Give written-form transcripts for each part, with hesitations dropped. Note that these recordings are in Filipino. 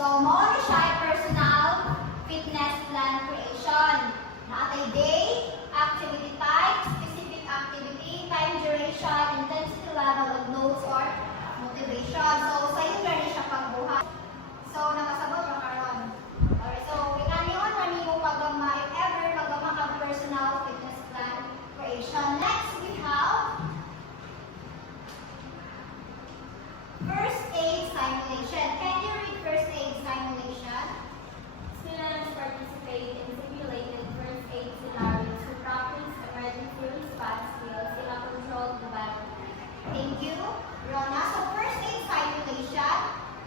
So, mao ni siya ay personal fitness plan creation. Naatay day, activity type, specific activity, time duration, intensity level of notes or motivation. So, sa iyo gani siya pagbuhat. So, nakasabot ba karon? Alright, so, ikaniyon man mo pagama, if ever, pagama ka personal fitness plan creation. Next, we have first aid simulation. Can you read first aid simulation? Students participate in simulated first aid scenarios to practice emergency response skills in a controlled environment. Thank you, Rona. So, first aid simulation,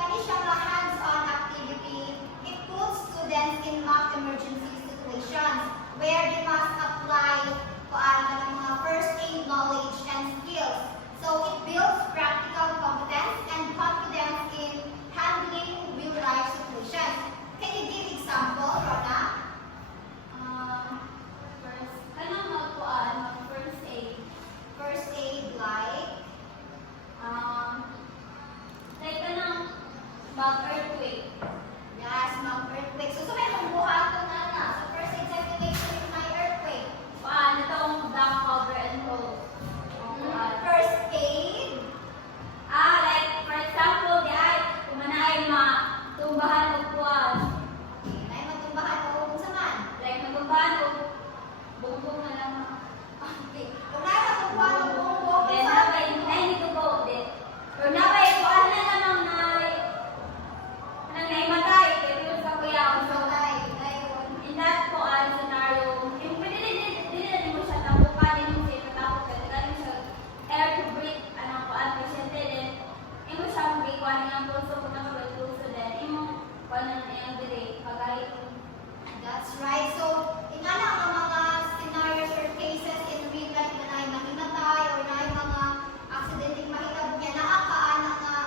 kani siya nga hands-on activity. It puts students in mock emergency situations where they must apply ang mga first aid knowledge and skills. So, it builds practical competence and confidence in handling real-life situations. Can you give example, Rona? First, kanang magkuan, first aid. First aid like? Like kanang mag-earthquake. Yes, mag-earthquake. So, may buhaton na. So, first aid simulation is my earthquake. Kuan, itong black cover and roll. First aid. Like, for example, di ay, kumanay matumbahan o kuwan. Okay, may matumbahan o kung saan. Like, matumbahan o bumbong na lang. Okay. Kung may matumbahan o bumbong, Then, nabay, ay, dito ko, din. Or nabay, kuan na namang nang naimatay, kaya sa kuya. So, in that kuan scenario, yung pwede din mo siya tapukan, din mo siya patapok, kasi galing siya air to breathe, anong kuan, pasyente din. Imo siya mag-ikuan ng pulso, kung nakagal-pulso din, imo kuan na yung delay, pagay. That's right. So, ingana ang mga scenarios or cases in real life na naay mahimatay or naay mga aksidenteng mahitabo niya, nakakaana nga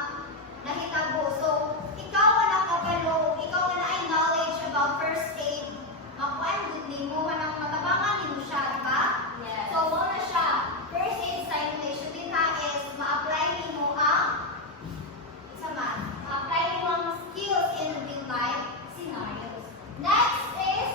nahitabo. So, ikaw na kabalo, ikaw na ay knowledge about first aid, makuan good nimo, manang matabangan nimo siya, di ba? Yes. So, mo na siya. First aid simulation din ha is ma-apply nimo ang ma-apply nimo ang skills in real life scenarios. Next is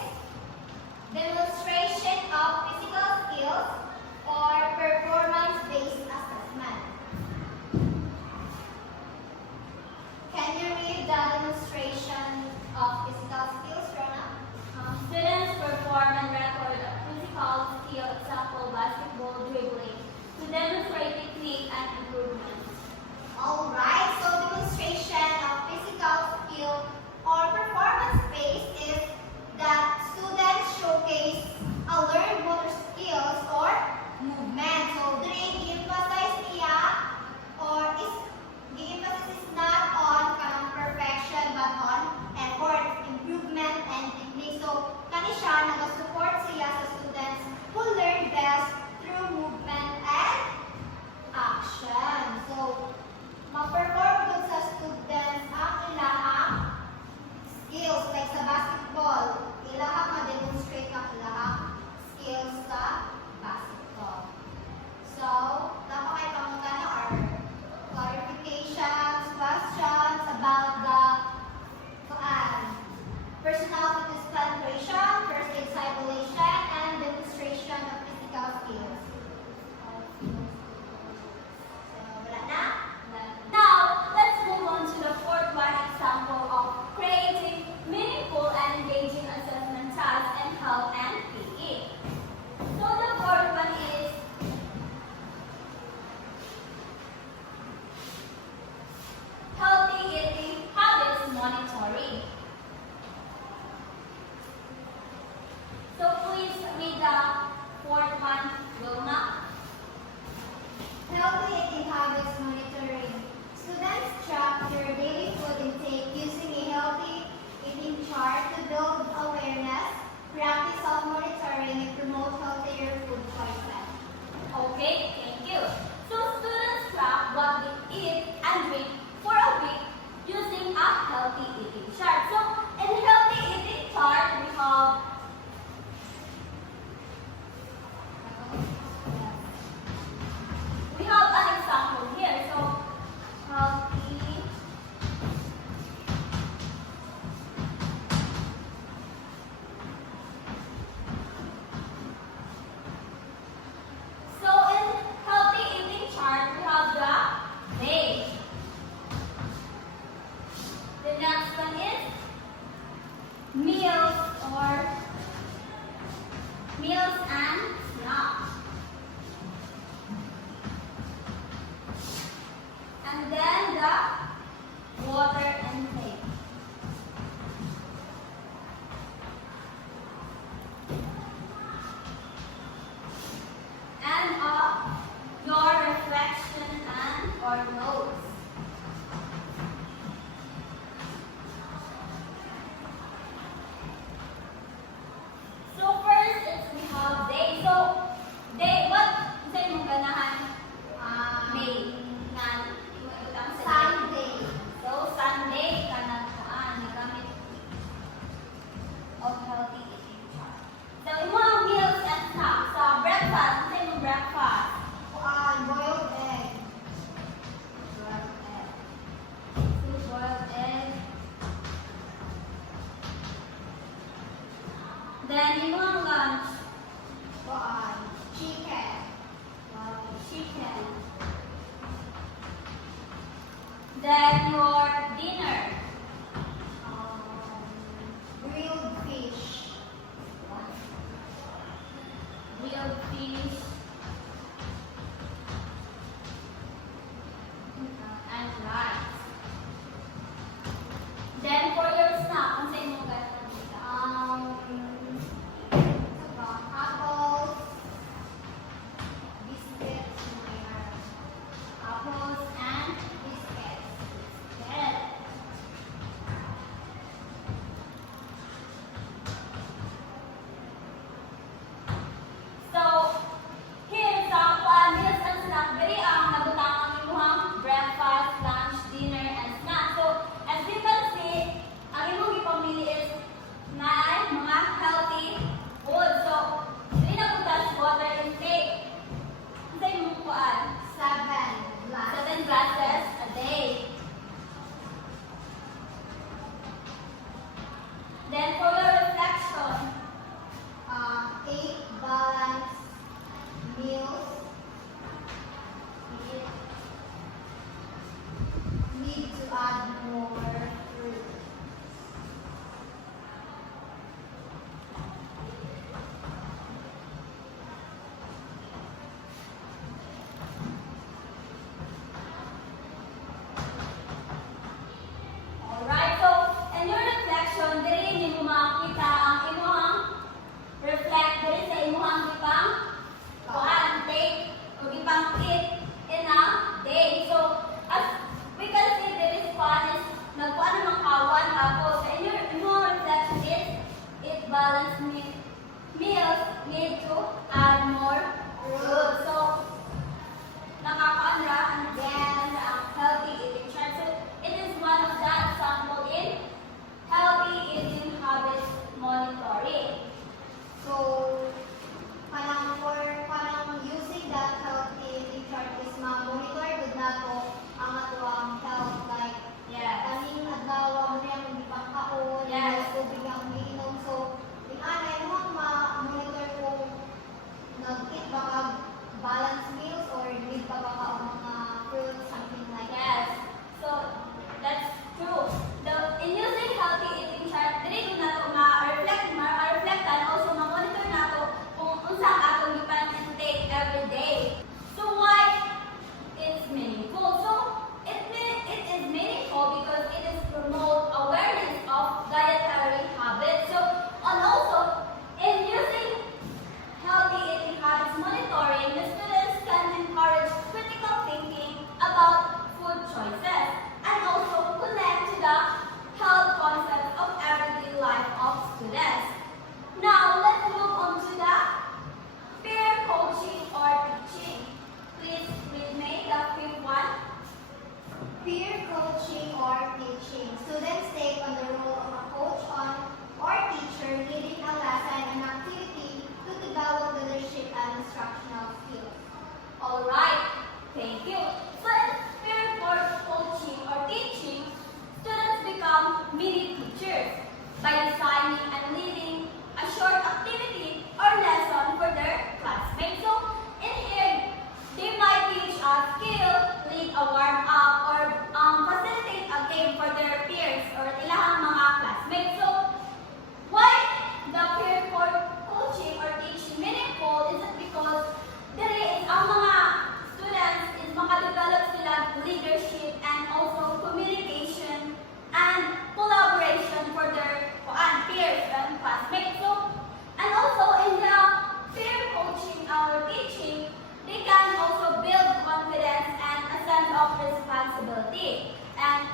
Then, yung mga lunch, Chicken. chicken. Then, your dinner, Grilled fish. grilled fish, and rice. Then, for your snack, ang sa inyong gano'n dito? Apples. Biscuits. Apples and biscuits. Good. So, here sa meals and snack, diri ang nabutang ang imuhang breakfast, lunch, dinner, and snack. So, as you can see, ang imong ipamili is na ay mga healthy food. So, diri na butas water intake. Sa imong kuan, 7 glass. 7 glasses a day. Then for your reflection, 8 balanced meals. Need to add more fruit. alright, so in your reflection, diri nimo makita ang imuhang reflect diri sa imuhang gipang kuan take o gipang eat in a day. So as we can see, there is kuan is nagkuan naman kawan tapos in your imuhang reflection is eat balanced meals need to add more fruit. So nakakaon ra ang again ang healthy eating chart. So it is one of the example in healthy eating habits monitoring. So, parang using that healthy eating chart is ma-monitor good na to ang atuang health, like Yes. kaning adlaw mo na yung ibang kaon, Yes. tubig ang miinom. So, inanay mo ma-monitor kung nag-eat ba ka balanced meals or need pa ba ka og mga fruits, something like Yes. So that's true. In using healthy eating chart, dili ko nato ma-reflectan also ma-monitor nato kung unsa ang atong gipan intake every day. So why it's meaningful? So it is meaningful because it is promote awareness of dietary habits. So and also in using healthy eating habits monitoring, the students can encourage critical thinking about food choices and also connect to the health concept of everyday life of students. Now, let's move on to the peer coaching or teaching. Please read me the fifth one. peer coaching or teaching. Students take on the role of a coach or teacher, leading a lesson and activity to develop leadership and instructional skills. All right, thank you. So in peer coaching or teaching, students become mini teachers by designing and leading a short activity or lesson for their classmates. So in here, they might teach a skill, lead a warm-up, or facilitate a game for their peers or ilahang mga classmates. So why the peer coaching or teaching meaningful is it because there is ang mga students is makadevelop sila leadership and also communication and collaboration for their peers and classmates. So, and also in the peer coaching or teaching, they can also build confidence and a sense of responsibility. And